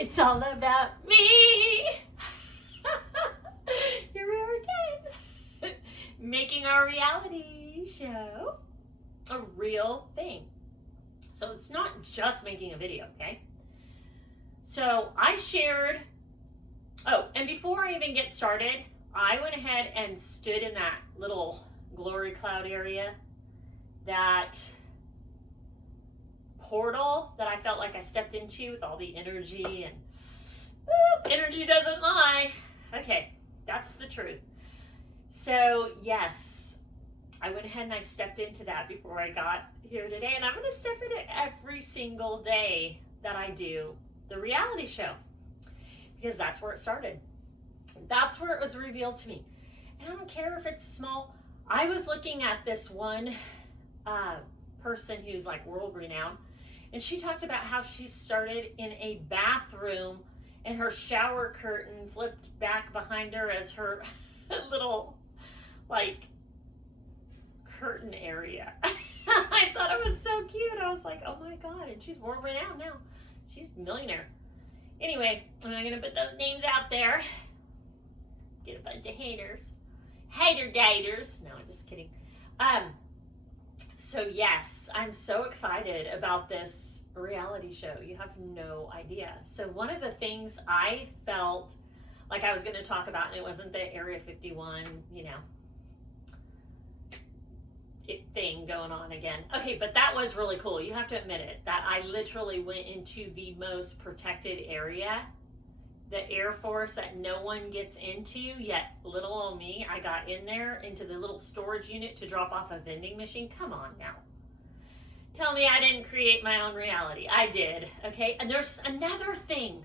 It's all about me. Here we are again. Making our reality show a real thing. So it's not just making a video, okay? So I shared, and before I even get started, I went ahead and stood in that little glory cloud area, that portal that I felt like I stepped into with all the energy, and energy doesn't lie. Okay, that's the truth. So yes, I went ahead and I stepped into that before I got here today, and I'm going to step in it every single day that I do the reality show, because that's where it started. That's where it was revealed to me. And I don't care if it's small. I was looking at this one person who's like world renowned, and she talked about how she started in a bathroom and her shower curtain flipped back behind her as her little like curtain area. I thought it was so cute. I was like, oh my God. And she's world renowned now. She's a millionaire. Anyway, I'm not going to put those names out there. Get a bunch of haters. Hater gators. No, I'm just kidding. So yes, I'm so excited about this reality show. You have no idea. So one of the things I felt like I was going to talk about, and it wasn't the Area 51, thing going on again. Okay, but that was really cool. You have to admit it, that I literally went into the most protected area, the Air Force that no one gets into, yet little old me, I got in there into the little storage unit to drop off a vending machine. Come on now. Tell me I didn't create my own reality. I did, okay? And there's another thing.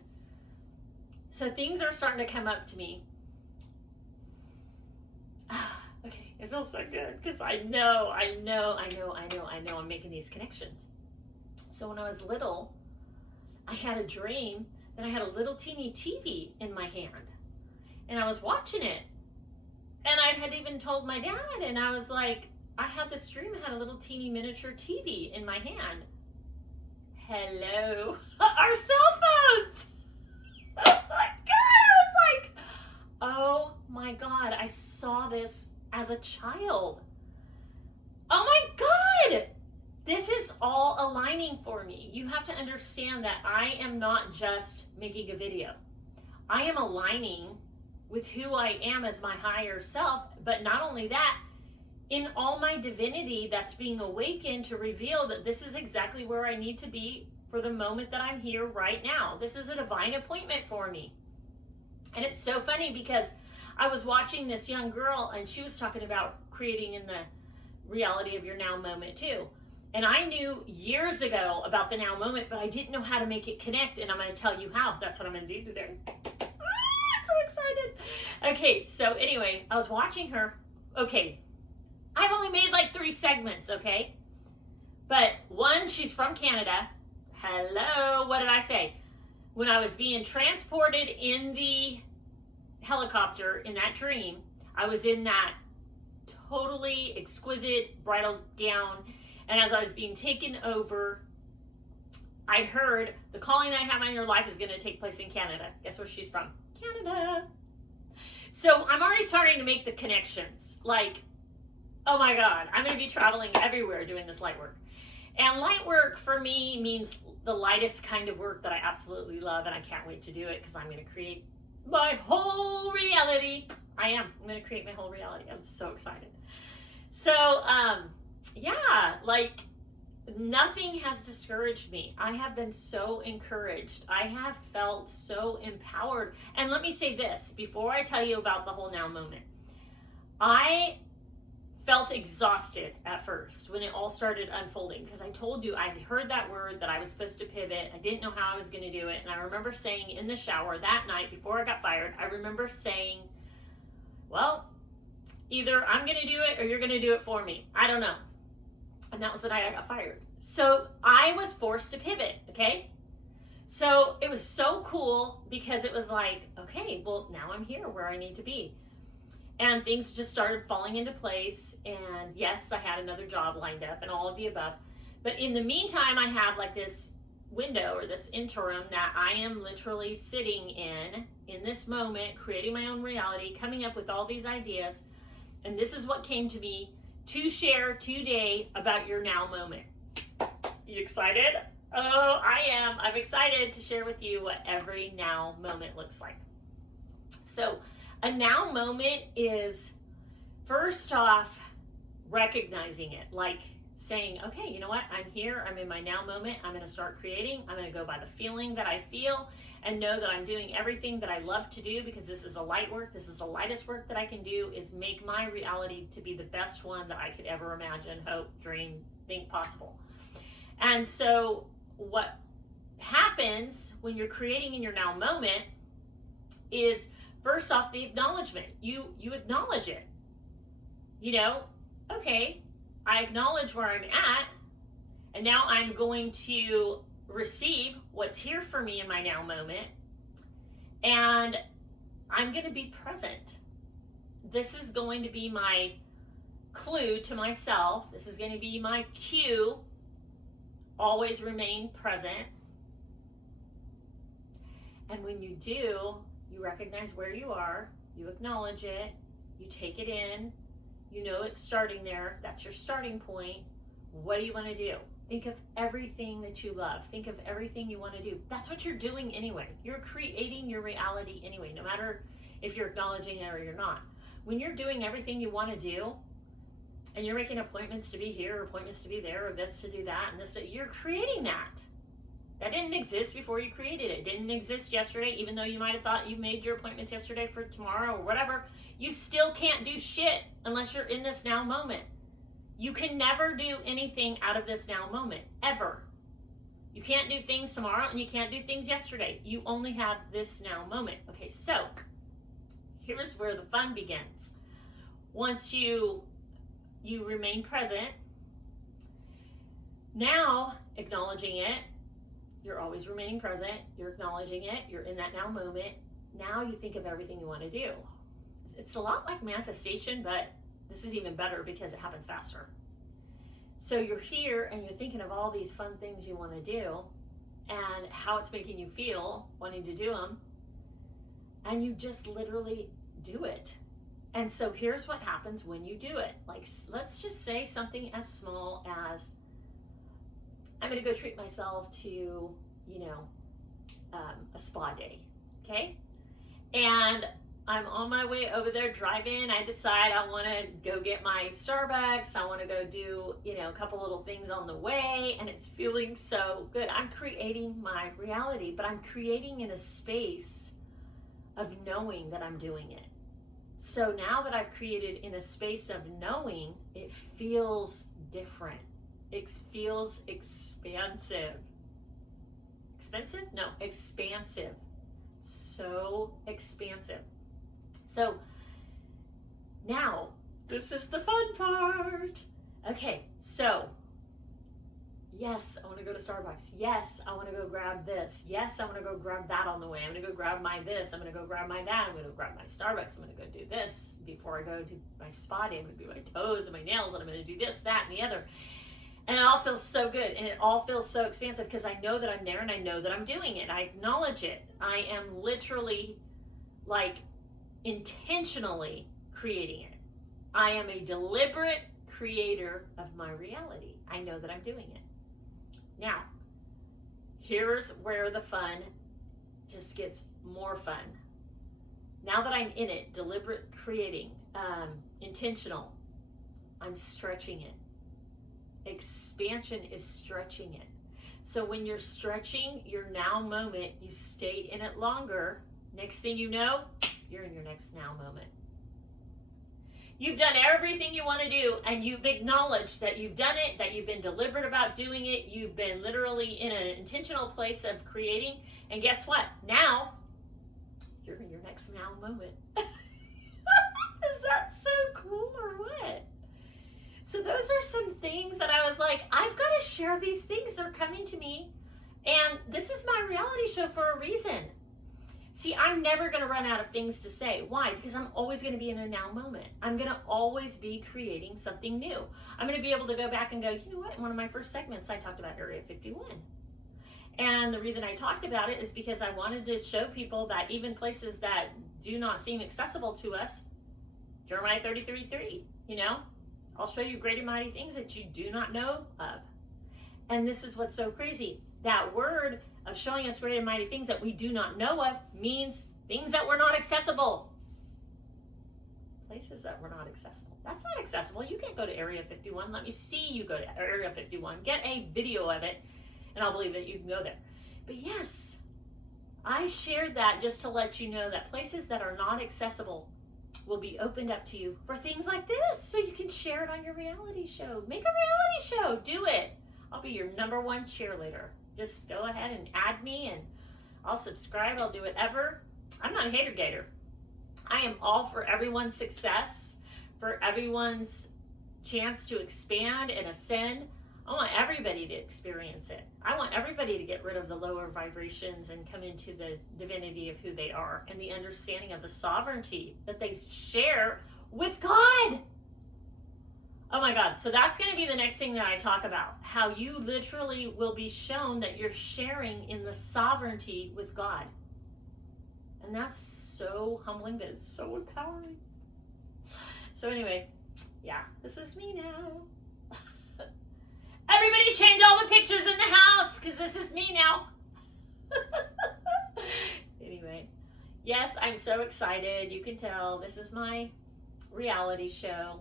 So things are starting to come up to me. Okay, it feels so good because I know I'm making these connections. So when I was little, I had a dream that I had a little teeny TV in my hand, and I was watching it, and I had even told my dad, and I was like, I had this dream, I had a little teeny miniature TV in my hand. Hello, our cell phones. Oh my God, I was like, oh my God, I saw this as a child. Oh my God, this is all aligning for me. You have to understand that I am not just making a video. I am aligning with who I am as my higher self, but not only that, in all my divinity that's being awakened to reveal that this is exactly where I need to be for the moment that I'm here right now. This is a divine appointment for me. And it's so funny because I was watching this young girl, and she was talking about creating in the reality of your now moment too. And I knew years ago about the now moment, but I didn't know how to make it connect. And I'm going to tell you how. That's what I'm going to do today. I'm so excited. Okay, so anyway, I was watching her. Okay, I've only made like 3 segments, okay? But one, she's from Canada. Hello, what did I say? When I was being transported in the helicopter in that dream, I was in that totally exquisite bridal gown, and as I was being taken over, I heard the calling that I have on your life is going to take place in Canada. Guess where she's from? Canada. So I'm already starting to make the connections. Like, oh my God, I'm going to be traveling everywhere doing this light work. And light work for me means the lightest kind of work that I absolutely love, and I can't wait to do it because I'm going to create my whole reality. I'm going to create my whole reality. I'm so excited. So, yeah, like nothing has discouraged me. I have been so encouraged. I have felt so empowered. And let me say this before I tell you about the whole now moment. I felt exhausted at first when it all started unfolding, because I told you I had heard that word that I was supposed to pivot. I didn't know how I was going to do it. And I remember saying in the shower that night before I got fired, I remember saying, well, either I'm going to do it or you're going to do it for me. I don't know. And that was the night I got fired. So I was forced to pivot, okay? So it was so cool because it was like, okay, well, now I'm here where I need to be. And things just started falling into place. And yes, I had another job lined up and all of the above. But in the meantime, I have like this window or this interim that I am literally sitting in this moment, creating my own reality, coming up with all these ideas. And this is what came to me to share today about your now moment. You excited? Oh, I am. I'm excited to share with you what every now moment looks like. So, a now moment is, first off, recognizing it, like saying, okay, you know what? I'm here. I'm in my now moment. I'm going to start creating. I'm going to go by the feeling that I feel and know that I'm doing everything that I love to do, because this is a light work. This is the lightest work that I can do, is make my reality to be the best one that I could ever imagine, hope, dream, think possible. And so what happens when you're creating in your now moment is, first off, the acknowledgement. You acknowledge it. You know, okay, I acknowledge where I'm at, and now I'm going to receive what's here for me in my now moment, and I'm going to be present. This is going to be my clue to myself. This is going to be my cue. Always remain present. And when you do, you recognize where you are, you acknowledge it, you take it in, you know it's starting there, that's your starting point. What do you want to do? Think of everything that you love. Think of everything you want to do. That's what you're doing anyway. You're creating your reality anyway, no matter if you're acknowledging it or you're not. When you're doing everything you want to do, and you're making appointments to be here, or appointments to be there, or this to do that, and this, you're creating that. That didn't exist before you created it. It didn't exist yesterday, even though you might have thought you made your appointments yesterday for tomorrow or whatever. You still can't do shit unless you're in this now moment. You can never do anything out of this now moment, ever. You can't do things tomorrow, and you can't do things yesterday. You only have this now moment. Okay, so here's where the fun begins. Once you remain present, now acknowledging it, you're always remaining present, you're acknowledging it, you're in that now moment. Now you think of everything you want to do. It's a lot like manifestation, but this is even better because it happens faster. So you're here and you're thinking of all these fun things you want to do and how it's making you feel wanting to do them, and you just literally do it. And so here's what happens when you do it. Like, let's just say something as small as, I'm going to go treat myself to, a spa day, okay? And I'm on my way over there driving. I decide I want to go get my Starbucks. I want to go do, a couple little things on the way, and it's feeling so good. I'm creating my reality, but I'm creating in a space of knowing that I'm doing it. So now that I've created in a space of knowing, it feels different. It feels expansive. Expensive? No, expansive. So expansive. So now, this is the fun part. Okay, so yes, I want to go to Starbucks. Yes, I want to go grab this. Yes, I want to go grab that on the way. I'm going to go grab my this. I'm going to go grab my that. I'm going to go grab my Starbucks. I'm going to go do this before I go to my spa day. I'm going to do my toes and my nails, and I'm going to do this, that, and the other. And it all feels so good, and it all feels so expansive because I know that I'm there and I know that I'm doing it. I acknowledge it. I am literally, intentionally creating it. I am a deliberate creator of my reality. I know that I'm doing it. Now, here's where the fun just gets more fun. Now that I'm in it, deliberate creating, intentional, I'm stretching it. Expansion is stretching it. So when you're stretching your now moment, you stay in it longer. Next thing you know, you're in your next now moment. You've done everything you want to do, and you've acknowledged that you've done it, that you've been deliberate about doing it. You've been literally in an intentional place of creating. And guess what? Now, you're in your next now moment. Is that so cool or what? So those are some things that I was like, I've got to share these things. They're coming to me. And this is my reality show for a reason. See, I'm never going to run out of things to say. Why? Because I'm always going to be in a now moment. I'm going to always be creating something new. I'm going to be able to go back and go, you know what? In one of my first segments, I talked about Area 51. And the reason I talked about it is because I wanted to show people that even places that do not seem accessible to us, Jeremiah 33:3, I'll show you great and mighty things that you do not know of. And this is what's so crazy. That word of showing us great and mighty things that we do not know of means things that were not accessible. Places that were not accessible. That's not accessible. You can't go to Area 51. Let me see you go to Area 51. Get a video of it, and I'll believe that you can go there. But yes, I shared that just to let you know that places that are not accessible will be opened up to you for things like this, so you can share it on your reality show. Make a reality show. Do it. I'll be your #1 cheerleader. Just go ahead and add me, and I'll subscribe. I'll do whatever. I'm not a hater gator. I am all for everyone's success, for everyone's chance to expand and ascend. I want everybody to experience it. I want everybody to get rid of the lower vibrations and come into the divinity of who they are and the understanding of the sovereignty that they share with God. Oh my God. So that's going to be the next thing that I talk about. How you literally will be shown that you're sharing in the sovereignty with God. And that's so humbling, but it's so empowering. So anyway, yeah, this is me now. Everybody change all the pictures in the house, because this is me now. Anyway, yes, I'm so excited. You can tell this is my reality show.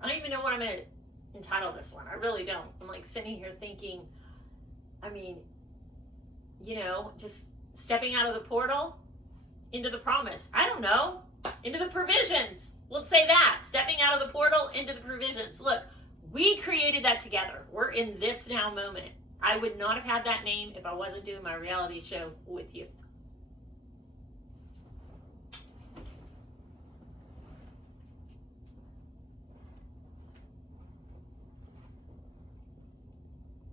I don't even know what I'm going to entitle this one. I really don't. I'm like sitting here thinking, just stepping out of the portal into the promise. I don't know. Into the provisions. Let's say that. Stepping out of the portal into the provisions. Look, we created that together. We're in this now moment. I would not have had that name if I wasn't doing my reality show with you.